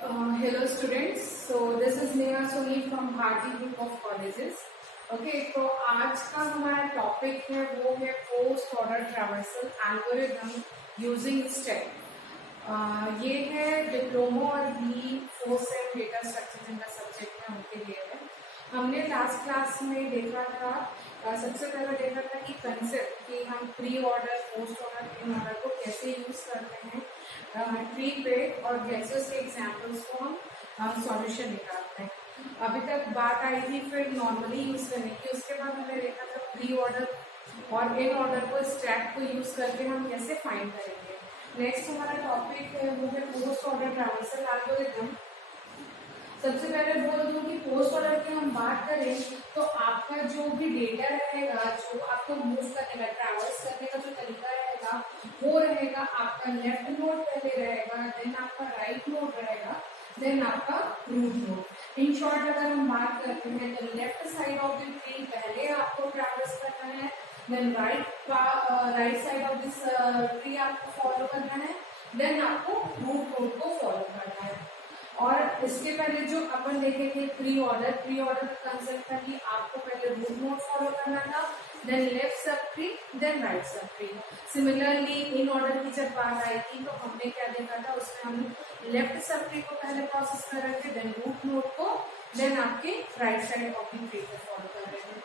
Hello students, so this is Neha Soni from Bharti Group of Colleges. Okay, तो आज का हमारा topic है वो है post order traversal algorithm using step. ये है डिप्लोमा और B fourth sem data structure जिनका सब्जेक्ट है उनके लिए है। हमने लास्ट क्लास में देखा था, सबसे पहले देखा था कि कंसेप्ट कि हम pre order, post order, in order को कैसे यूज करते हैं ट्री पे और कैसे उसके एग्जाम्पल्स को हम सॉल्यूशन निकालते हैं। अभी तक बात आई थी फिर नॉर्मली यूज करने की, उसके बाद हमने देखा था प्री ऑर्डर और इन ऑर्डर को स्टैक को यूज करके हम कैसे फाइंड करेंगे। नेक्स्ट हमारा टॉपिक है वो है पोस्ट ऑर्डर ट्रैवर्सल एल्गोरिथम। सबसे पहले बोल दूं कि पोस्ट ऑर्डर की हम बात करें तो आपका जो भी डेटा रहेगा, जो आपको मूव करने का, ट्रैवर्स करने का जो तरीका रहेगा वो रहेगा आपका लेफ्ट नोड पहले रहेगा, देन आपका राइट नोड रहेगा, देन आपका रूट नोड। इन शॉर्ट अगर हम बात करते हैं तो left side of the tree पहले आपको ट्रैवर्स करना है, then right side of this tree आपको फॉलो करना है, देन आपको रूट नोड को फॉलो करना है। और इसके पहले जो अपन देखेंगे प्री ऑर्डर का कंसेप्ट था कि आपको पहले रूट नोड फॉलो करना था, then left sub tree, then right sub tree. Similarly in order की जब बात आई थी तो हमने क्या देखा था, उसमें हम लेफ्ट सब ट्री को पहले प्रोसेस कर रहे थे, देन रूट नोड को, देन आपके right side of the tree को फॉलो कर रहे थे।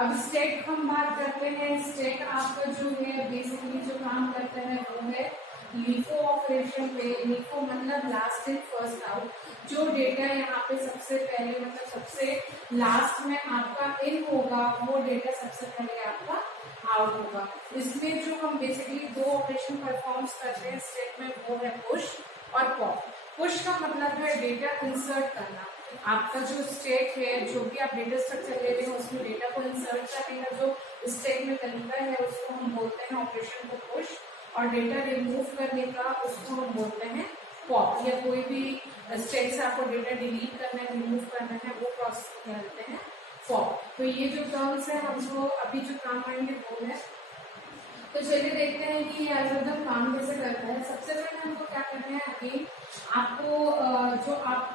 अब स्टेक हम बात करते हैं। स्टेक आपका जो है बेसिकली जो काम करता है वो है लिफो ऑपरेशन पे। लिफो मतलब लास्ट इन फर्स्ट आउट। जो डेटा यहाँ पे सबसे पहले मतलब सबसे लास्ट में आपका इन होगा वो डेटा सबसे पहले आपका आउट होगा। इसमें जो हम बेसिकली दो ऑपरेशन परफॉर्म करते हैं स्टेक में वो है पुश और पॉप। पुश का मतलब है डेटा इंसर्ट करना। आपका जो स्टेक है, जो भी आप डेटा स्ट्रक्चर ले रहे हैं उसमें डेटा को इंसर्ट करने का जो स्टेक में तरीका है उसको हम बोलते हैं ऑपरेशन को पुश, और डेटा रिमूव करने का उसको हम बोलते हैं पॉप। या कोई भी स्टेक से आपको डेटा डिलीट करना है, रिमूव करना है, वो प्रोसेस को कहते हैं पॉप। तो ये जो टर्म्स है हमको अभी जो काम आएंगे वो है। तो चलिए देखते हैं कि ये एल्गोरिथम काम कैसे करता है। सबसे पहले हमको क्या करना है, अभी आपको जो आप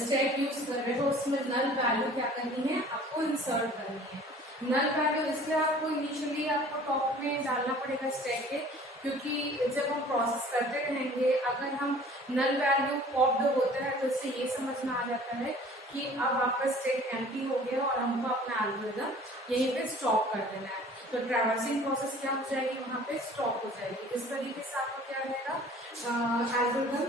स्टेक यूज कर रहे हो उसमें नल वैल्यू क्या करनी है, आपको इंसर्ट करनी है। नल वैल्यू इसलिए आपको इनिशियली आपको टॉप में डालना पड़ेगा स्टैक के, क्योंकि जब हम प्रोसेस करते रहेंगे अगर हम नल वैल्यू पॉप्ड होता है तो इससे ये समझ में आ जाता है कि अब आपका स्टेक एम्प्टी हो गया और हमको अपना एल्गोरिथम यहीं पे स्टॉप कर देना है। तो ट्रैवर्सिंग प्रोसेस क्या हो जाएगी, वहां पे स्टॉप हो जाएगी। इस तरीके से आपको क्या रहेगा, एल्गोरिथम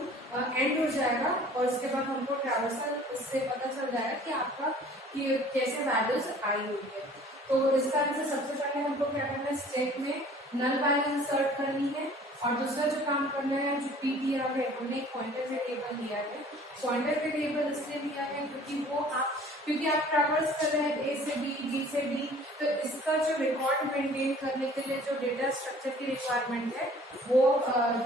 एंड हो जाएगा और उसके बाद हमको ट्रैवर्सल उससे पता चल जाएगा कि आपका कि कैसे वैल्यूज आई हुई है। तो इस तरह से सबसे पहले हमको क्या करना है, स्टेक में नल वैल्यू इंसर्ट करनी है। और दूसरा जो काम करना है, जो पीटीआर है, हमने एक पॉइंटर वेरिएबल लिया है। पॉइंटर वेरिएबल इसलिए लिया है क्योंकि आप ट्रैवर्स कर रहे हैं ए से बी से डी, तो इसका जो रिकॉर्ड मेंटेन करने के लिए जो डेटा स्ट्रक्चर की रिक्वायरमेंट है वो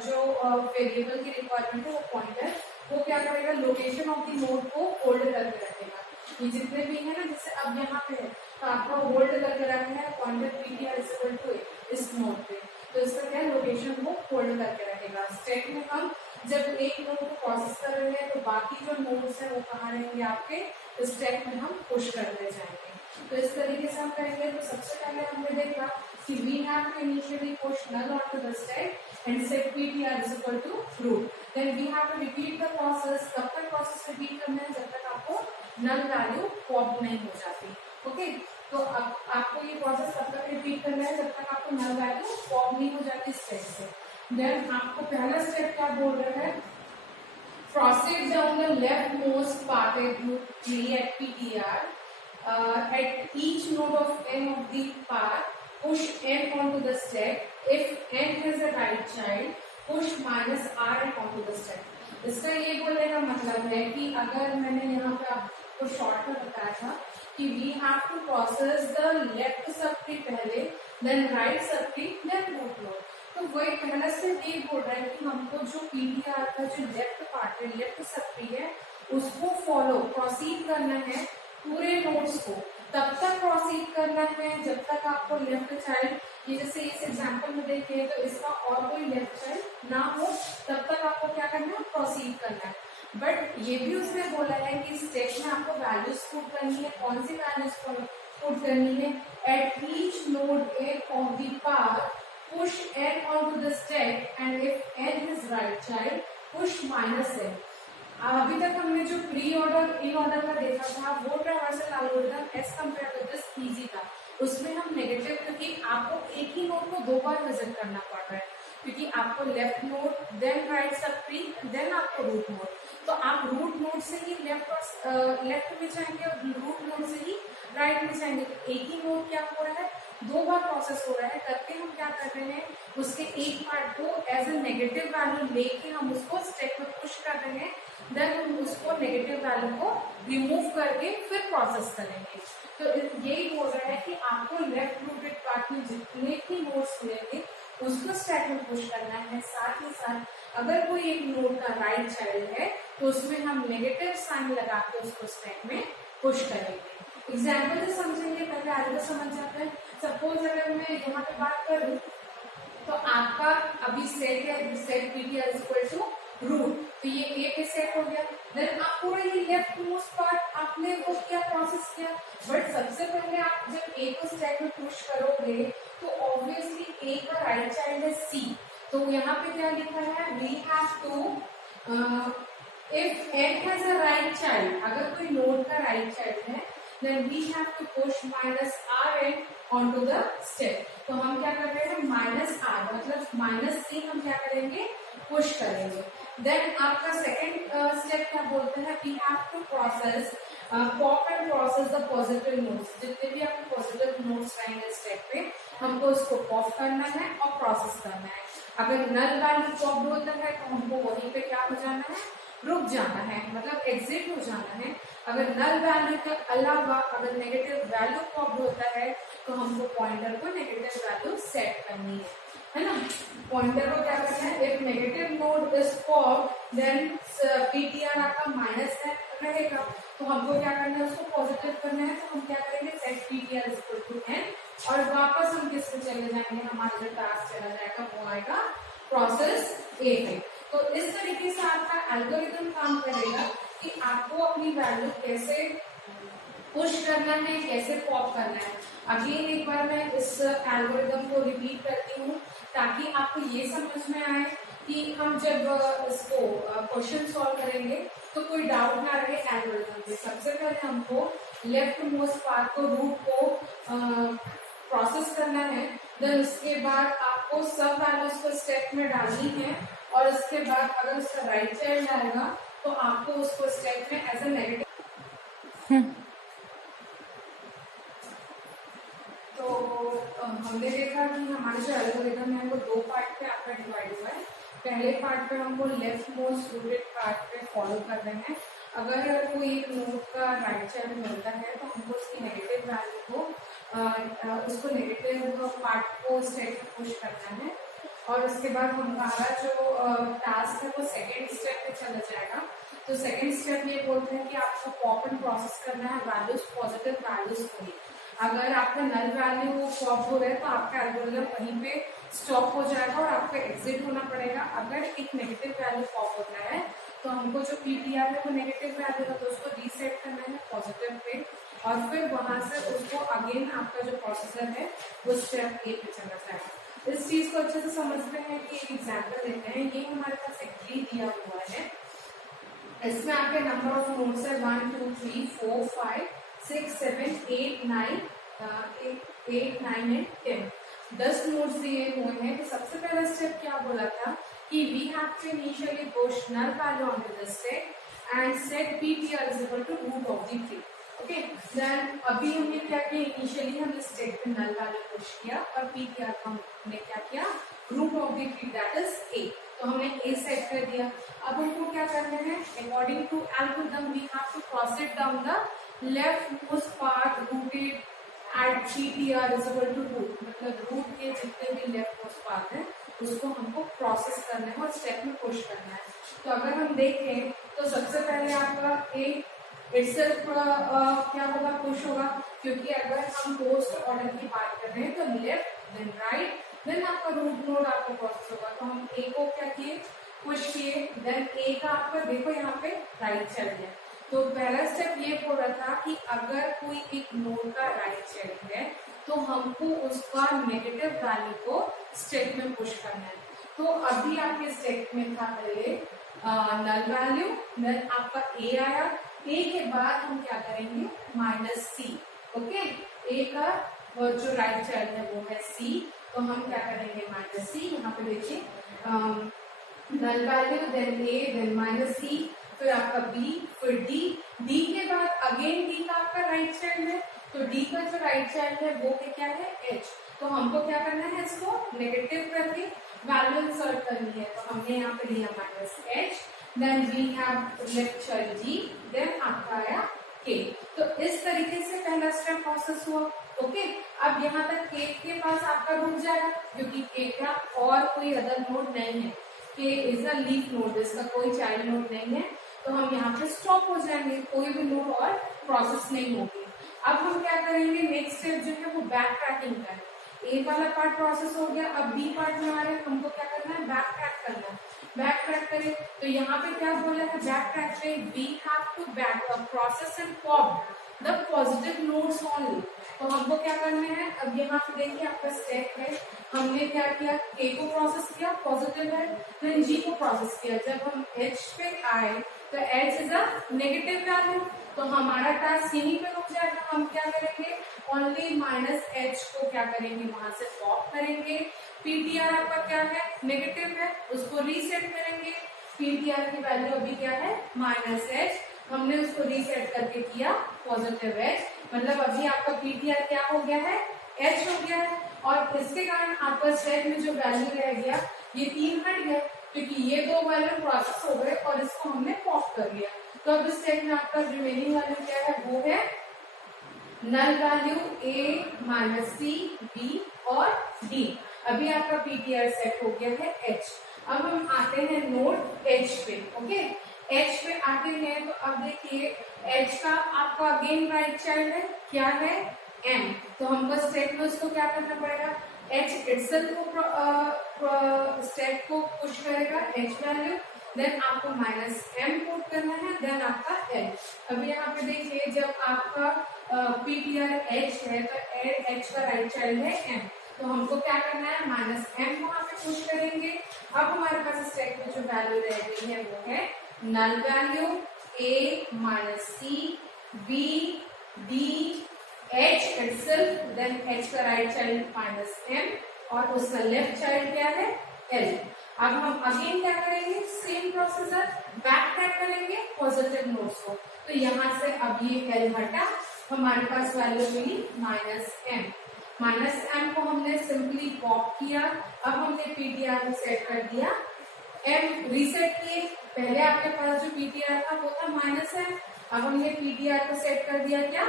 जो वेरिएबल की रिक्वायरमेंट है वो पॉइंटर वो क्या करेगा, लोकेशन ऑफ द नोड को होल्ड करके रखेगा। ये जितने भी है ना, जैसे अब यहाँ पे है तो आपका होल्ड करके रखना है pointer PTR is equal to इस नोड पे, तो इसका क्या लोकेशन को होल्ड करके रखेगा। स्टेक में हम जब एक नोड को प्रोसेस कर रहे हैं तो बाकी जो नोड्स है वो कहाँ रहेंगे, आपके स्टेक में हम पुश करने जाएंगे। तो इस तरीके से हम करेंगे। तो सबसे पहले हमने देखा कि we have to initially push null on to the stack and set PTR is equal to root. Then we have to repeat the process. कब तक प्रोसेस रिपीट करना है, जब तक आपको नल वैल्यू पॉप नहीं हो जाती। ओके, तो अब आपको ये प्रोसेस तब तक रिपीट करना है जब तक आपको नल वैल्यू पॉप नहीं हो जाती स्टेप से। देन आपको पहला स्टेप क्या बोल रहा है, proceed down the leftmost parted tree at PTR. At each node of n of the path, push n onto the stack. If n has a right child, push minus r onto the stack. इसका ये बोलने का मतलब है कि अगर मैंने यहाँ पे आपको शॉर्ट में बताया था कि we have to process the left sub tree पहले, then right sub tree, then root node. तो वही पहले से ये बोल रहा है कि हमको जो पीटीआर का जो लेफ्ट पार्ट है, लेफ्ट सब ट्री है, उसको फॉलो प्रोसीड करना है पूरे नोड्स को। तब तक प्रोसीड करना है जब तक आपको लेफ्ट चाइल्ड, ये जैसे इस एग्जांपल में देखिए तो इसका और कोई लेफ्ट चाइल्ड ना हो, तब तक आपको क्या करना है, प्रोसीड करना है। बट ये भी उसने बोला है कि स्टेप में आपको वैल्यूज पुट करनी है। कौन सी वैल्यूज पुट करनी है? At each node N of the path push n onto the step and if n is right child push -n। अभी तक हमने जो प्री ऑर्डर इन ऑर्डर का देखा था वो traversal algorithm as compare to this easy था। उसमें हम नेगेटिव, क्योंकि आपको एक ही नोड को 2 बार विजिट करना पड़ रहा है, क्योंकि आपको left node then right sub tree then आपको रूट नोड, तो आप रूट नोड से ही लेफ्ट में जाएंगे और रूट नोड से ही राइट में जाएंगे। तो एक ही नोड क्या हो रहा है, 2 बार प्रोसेस हो रहा है। करके हम क्या कर रहे हैं, उसके एक पार्ट को एज ए नेगेटिव वैल्यू लेके हम उसको स्टेप में पुश कर रहे हैं, देन हम उसको नेगेटिव वैल्यू को रिमूव करके फिर प्रोसेस करेंगे। तो यही बोल रहा है कि आपको लेफ्ट रूटेड पार्ट में जितने भी नोड्स मिलेंगे उसको स्टैक में पुश करना है। साथ ही साथ अगर कोई एक नोड का राइट चाइल्ड है तो उसमें हम नेगेटिव साइन लगा के उसको स्टैक में पुश करेंगे। एग्जाम्पल से समझेंगे, पहले आगे को समझ जाते हैं। सपोज अगर मैं यहाँ पे बात करूँ तो आपका अभी सेट है, set PTR equal to root, तो ये ए पे सेट हो गया। देन आप पूरा ये लेफ्ट मोस्ट पार्ट आपने वो क्या प्रोसेस किया, बट सबसे पहले आप जब ए को स्टैक में पुश करोगे तो ऑब्वियसली ए का राइट चाइल्ड है सी, तो यहाँ पे क्या लिखा है, we have to if n has a right child, अगर कोई नोड का राइट चाइल्ड है then we have to push -rn onto the step। तो हम क्या कर रहे हैं, -r मतलब -c हम क्या करेंगे, पुश करेंगे। देन आपका सेकंड स्टेप क्या बोलते हैं, we have to process pop and process the positive nodes. जितने भी आपके पॉजिटिव नोड्स रहेंगे स्टेप पे हमको उसको पॉप करना है और प्रोसेस करना है। अगर नल वैल्यू पॉप होता है तो हमको वहीं पे क्या हो जाना है, रुक जाना है, मतलब एग्जिट हो जाना है। अगर नल वैल्यू के अलावा अगर नेगेटिव वैल्यू पॉप होता है तो हमको पॉइंटर को नेगेटिव वैल्यू सेट करनी है ना। पॉइंटर को क्या करना है, if negative node is pop then PTR आपका माइनस रहेगा, तो हमको क्या करना है, उसको पॉजिटिव करना है। तो हम क्या करेंगे, set PTR equal to n और वापस हम किस पे चले जाएंगे, हमारा जो टास्क चला जाएगा वो आएगा प्रोसेस ए पे। तो इस तरीके से आपका एल्गोरिथम काम करेगा कि आपको अपनी वैल्यू कैसे पुश करना है, कैसे पॉप करना है। अगेन एक बार मैं इस एल्गोरिथम को रिपीट करती हूँ ताकि आपको ये समझ में आए कि हम जब इसको क्वेश्चन सॉल्व करेंगे तो कोई डाउट ना रहे एल्गोरिथम पे। सबसे पहले हमको लेफ्ट मोस्ट पार्ट को, रूट को प्रोसेस करना है। देन उसके बाद आपको सब वैल्यूज को स्टेप में डालनी है और उसके बाद अगर उसका राइट चाइल्ड आएगा तो आपको उसको स्टेप में एज ए नेगेटिव। तो हमने देखा कि हमारे जो एल्गोरिथम है वो 2 पार्ट पे आपका डिवाइड हुआ है। पहले पार्ट पे हमको लेफ्ट मोस्ट रूटेड पार्ट पे फॉलो कर रहे हैं। अगर कोई एक नोड का राइट चाइल्ड मिलता है तो हमको उसकी नेगेटिव वैल्यू को उसको नेगेटिव पार्ट को स्टेप में पुश करना है और उसके बाद हमारा जो टास्क है वो सेकेंड स्टेप पे चला जाएगा। तो सेकेंड स्टेप ये बोलते हैं कि आपको पॉप एंड प्रोसेस करना है वैल्यूज, पॉजिटिव वैल्यूज को ही। अगर आपका नल वैल्यू पॉप हो रहा है तो आपका एल्गोरिथम वहीं पे स्टॉप हो जाएगा और आपको एग्जिट होना पड़ेगा। अगर एक नेगेटिव वैल्यू पॉप होता है तो हमको जो पीटीआर है वो नेगेटिव वैल्यू है तो उसको रीसेट करना है पॉजिटिव पे और फिर वहां से उसको अगेन आपका जो प्रोसेसर है वो स्टेप ए पे चला जाएगा। इस चीज को अच्छे से समझते हैं कि एक एग्जाम्पल लेते हैं। ये हमारे पास एक ट्री दिया हुआ है, इसमें आपके नंबर ऑफ नोड्स है 1 2 3 4 5 6 7 8 9 एंड 10। 10 नोड्स दिए हुए हैं। तो सबसे पहला स्टेप क्या बोला था कि we have to initially push null value on to the step and set PTR is equal to root of the tree. Okay, then अभी हमने क्या किया, इनिशियली हमने स्टेप में नल वैल्यू पुश किया और पीटीआर का हमने क्या किया, root of the tree that is A. तो हमने ए सेट कर दिया। अब हमको क्या करना है, according to algorithm we have to proceed down the left most part rooted at PTR is equal to root, मतलब रूट के जितने भी लेफ्ट मोस्ट पार्ट है उसको हमको प्रोसेस करना है और स्टेप में पुश करना है। तो अगर हम देखें तो सबसे पहले आपका ए इटसेल्फ क्या होगा, पुश होगा, क्योंकि अगर हम पोस्ट ऑर्डर की बात कर रहे हैं तो लेफ्ट देन राइट देन आपका रूट नोड आपको प्रोसेस होगा। तो हम ए को क्या किए, पुश किए, देन ए का आपका देखो यहाँ पे राइट चाइल्ड है। तो पहला स्टेप ये हो रहा था कि अगर कोई एक नोड का राइट चाइल्ड है तो हमको उसका नेगेटिव वैल्यू को स्टेक में पुश करना है। तो अभी आपके स्टेक में था पहले नल वैल्यू, देन आपका ए आया, ए के बाद हम क्या करेंगे -c। ओके, ए का जो राइट चाइल्ड है वो है c, तो हम क्या करेंगे -c। यहाँ पे देखिए null value, then a, then -c, फिर आपका b, फिर d, d के बाद अगेन d का आपका राइट चाइल्ड है, तो d का जो राइट चाइल्ड है वो क्या है h। तो हमको क्या करना है, इसको नेगेटिव करके वैल्यू इंसर्ट करनी है। तो हमने यहाँ पे लिया -h, then we have left child d, then आपका आया k। तो इस तरीके से पहला स्टेप प्रोसेस हुआ। ओके, अब यहाँ तक k के पास आपका रुक जाएगा क्योंकि k का और कोई अदर नोड नहीं है, k is a leaf node, इसका कोई चाइल्ड नोड नहीं है, तो हम यहाँ पे स्टॉप हो जाएंगे, कोई भी नोड और प्रोसेस नहीं होगी। अब हम क्या करेंगे, नेक्स्ट स्टेप जो है वो बैक ट्रैकिंग का है। ए वाला पार्ट प्रोसेस हो गया, अब बी पार्ट में आ रहे हैं, हमको क्या करना है, बैक ट्रैक करना है। बैक ट्रैक करें तो यहाँ पे क्या बोला है, बैक ट्रैक में we have to back process and pop the positive nodes only. तो हमको क्या करना है, अब यहाँ पे देखिए आपका स्टेप है, हमने क्या किया, के को प्रोसेस किया, पॉजिटिव है, फिर जी को प्रोसेस किया। जब हम एच पे आए तो H is a negative value, तो हमारा टास्क यहीं पे रुक जाएगा। हम क्या करेंगे, ओनली -h को क्या करेंगे, वहां से पॉप करेंगे। पीटीआर आपका क्या है, नेगेटिव है, उसको रीसेट करेंगे। पीटीआर की वैल्यू अभी क्या है, -h, हमने उसको रीसेट करके किया पॉजिटिव h, मतलब अभी आपका पीटीआर क्या हो गया है, h हो गया है। और इसके कारण आपका स्टेक में जो वैल्यू रह गया ये 3 हट गया, क्योंकि ये 2 वैल्यू प्रोसेस हो गए और इसको हमने पॉप कर लिया। तो अब इस स्टेक में आपका रिमेनिंग वैल्यू क्या है, वो है null value a -c, b और d। अभी आपका पीटीआर सेट हो गया है h। अब हम आते हैं नोड h पे। ओके, h पे आते हैं तो अब देखिए h का आपका अगेन राइट चाइल्ड है, क्या है, m। तो हमको स्टेक में उसको क्या करना पड़ेगा, h इटसेल्फ को स्टेक को पुश करेगा h वैल्यू, देन आपको -m पुट करना है, देन आपका l। अभी यहाँ पे देखिए जब आपका पीटीआर h है तो h का राइट चाइल्ड है m, तो हमको क्या करना है, -m वहां पे पुश करेंगे। अब हमारे पास स्टेक में जो वैल्यू रह गई है वो है null value a -c, b, d, h itself, then h का राइट चाइल्ड -m और उसका लेफ्ट चाइल्ड क्या है, l। अब हम अगेन क्या करेंगे, सेम प्रोसीजर, बैक ट्रैक करेंगे पॉजिटिव नोड्स को। तो यहाँ से अब ये l हटा, हमारे पास वैल्यू मिली -m। -m को हमने सिंपली पॉप किया। अब हमने पीटीआर को सेट कर दिया, m रीसेट किए। पहले आपके पास जो पीटीआर था वो था -m, अब हमने पीटीआर को सेट कर दिया, क्या,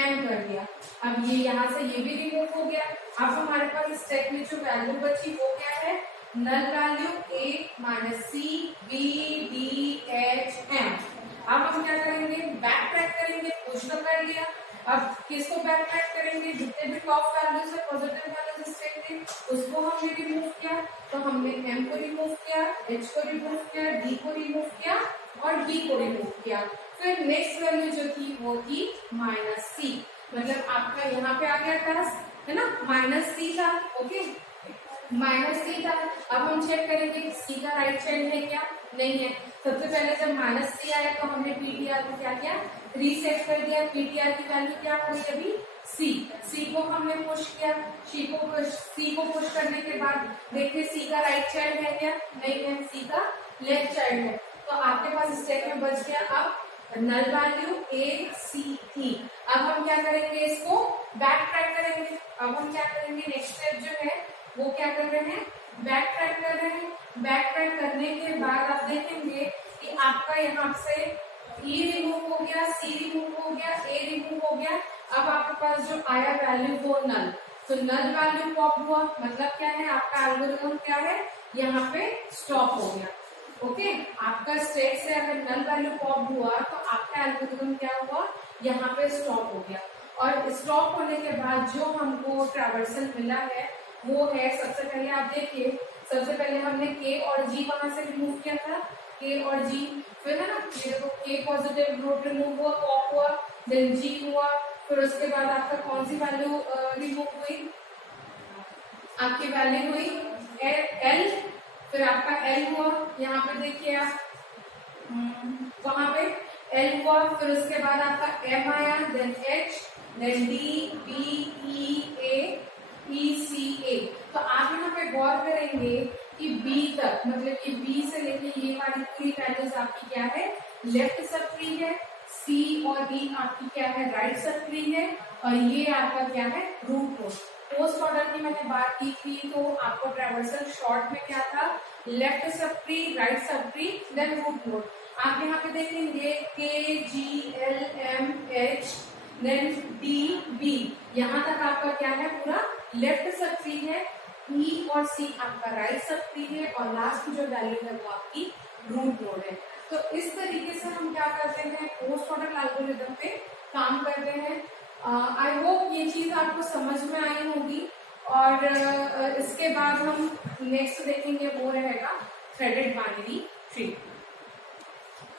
m कर दिया। अब ये यहाँ से ये भी रिमूव हो गया। अब हमारे पास स्टेक में जो वैल्यू बची वो क्या है, null value a -c, b, d, h, m। अब हम क्या करेंगे, बैक ट्रैक करेंगे, पुश तो कर लिया। अब किसको बैक ट्रैक करेंगे, जितने भी टॉप वैल्यूज है, पॉजिटिव वैल्यूज स्टेक थे, उसको हमने रिमूव किया। तो हमने m को रिमूव किया, h को रिमूव किया, d को रिमूव किया और b को रिमूव किया। फिर नेक्स्ट वैल्यू जो थी वो थी -c, मतलब आपका यहाँ पे आ गया टास्क, है ना, -c था। ओके, -c था। अब हम चेक करेंगे कि c का राइट चाइल्ड है क्या, नहीं है। सबसे पहले जब -c आया तो हमने पीटीआर को क्या किया, रीसेट कर दिया। पीटीआर की वैल्यू क्या हुई अभी, c को हमने पुश किया। c को पुश करने के बाद देखिए c का राइट चाइल्ड है क्या, नहीं है, c का लेफ्ट चाइल्ड है। तो आपके पास स्टेक में बच गया अब null value a, c, e। अब हम क्या करेंगे, इसको बैक ट्रैक करेंगे। अब हम क्या करेंगे, नेक्स्ट स्टेप जो है वो क्या कर रहे हैं, बैक ट्रैक कर रहे हैं। बैक ट्रैक करने के बाद आप देखेंगे कि आपका यहाँ से ई रिमूव हो गया, सी रिमूव हो गया, ए रिमूव हो गया। अब आपके पास जो आया वैल्यू वो नल, तो नल वैल्यू पॉप हुआ, मतलब क्या है, आपका एल्गोरिथम क्या है, यहाँ पे स्टॉप हो गया। ओके, आपका स्टेट से अगर नल वैल्यू पॉप हुआ तो आपका एल्गोरिथम क्या हुआ, यहाँ पे स्टॉप हो गया। और स्टॉप होने के बाद जो हमको ट्रैवर्सल मिला है वो है, सबसे पहले आप देखिए सबसे पहले हमने के और जी वहां से रिमूव किया था, के और जी, फिर है ना ये देखो के पॉजिटिव रूट रिमूव हुआ, पॉप हुआ, देन जी हुआ, फिर उसके बाद आपका कौन सी वैल्यू रिमूव हुई, आपकी वैल्यू हुई एल, फिर आपका एल हुआ, यहाँ पे देखिए आप वहां पे एल हुआ, फिर उसके बाद आपका एम आया, then H, then D, B, E C A. तो आप यहाँ पे गौर करेंगे कि बी तक, मतलब कि बी से लेके ये वाली पूरी वैल्यूज आपकी क्या है, लेफ्ट सब ट्री है, सी और ई आपकी क्या है, राइट सब ट्री है, और ये आपका क्या है, रूट नोड। पोस्ट ऑर्डर की मैंने बात की थी, तो आपको ट्रैवर्सल शॉर्ट में क्या था, left sub tree, right sub tree, then root node. आप यहाँ पे देखेंगे K G L M H then D B, यहाँ तक आपका क्या है, पूरा लेफ्ट सब ट्री है, ई और सी आपका राइट सब ट्री है, और लास्ट की जो वैल्यू है वो आपकी रूट नोड है। तो इस तरीके से हम क्या करते हैं, पोस्ट ऑर्डर एल्गोरिथम पे काम करते हैं। आई होप ये चीज आपको समझ में आई होगी, और इसके बाद हम नेक्स्ट देखेंगे वो रहेगा थ्रेडेड बाइनरी ट्री।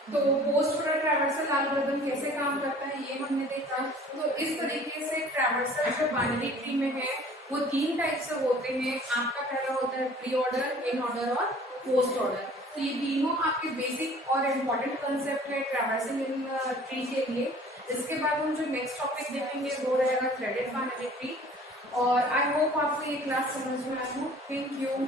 तो पोस्ट ऑर्डर ट्रैवर्सल एल्गोरिथम कैसे काम करता है ये हमने देखा। तो इस तरीके से ट्रैवर्सल जो बाइनरी ट्री में है वो 3 टाइप से होते हैं। आपका पहला होता है प्री ऑर्डर, इन ऑर्डर और पोस्ट ऑर्डर। तो ये तीनों आपके बेसिक और इम्पोर्टेंट कंसेप्ट है ट्रैवर्सिंग इन ट्री के लिए। इसके बाद हम जो नेक्स्ट टॉपिक देखेंगे वो रहेगा थ्रेडेड बाइनरी ट्री। और आई होप आपको ये क्लास समझ में आया हो। Thank you.